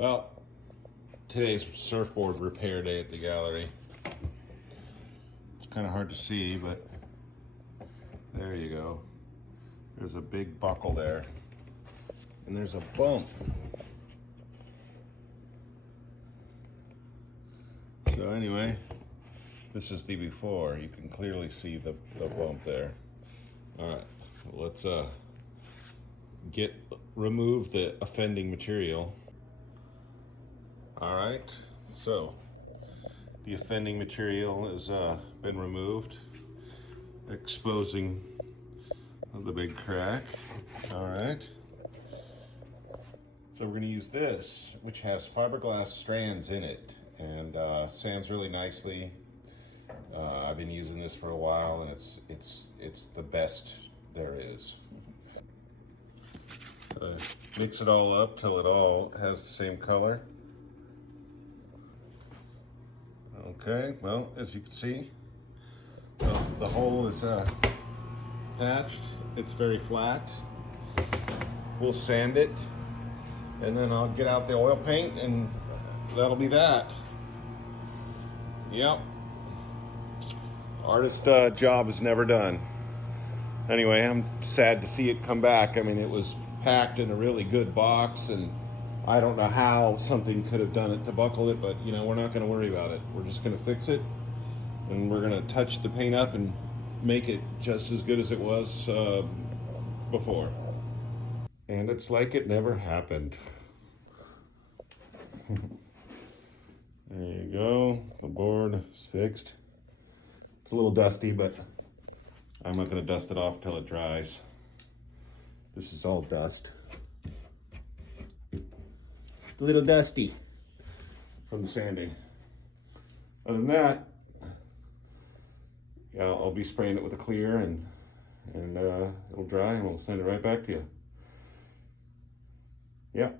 Well, today's surfboard repair day at the gallery. It's kind of hard to see, but there you go. There's a big buckle there, and there's a bump. So anyway, this is the before. You can clearly see the bump there. All right, let's remove the offending material. All right, so the offending material has been removed, exposing the big crack. All right, so we're going to use this, which has fiberglass strands in it, and sands really nicely. I've been using this for a while, and it's the best there is. Mix it all up till it all has the same color. Okay, well, as you can see, the hole is patched. It's very flat. We'll sand it, and then I'll get out the oil paint, and that'll be that. Yep. Artist job is never done. Anyway, I'm sad to see it come back. I mean, it was packed in a really good box, and I don't know how something could have done it to buckle it, but you know, we're not going to worry about it. We're just going to fix it, and we're going to touch the paint up and make it just as good as it was before. And it's like it never happened. There you go. The board is fixed. It's a little dusty, but I'm not going to dust it off till it dries. This is all dust. A little dusty from the sanding. Other than that, yeah, I'll be spraying it with a clear, and it'll dry, and we'll send it right back to you. Yep.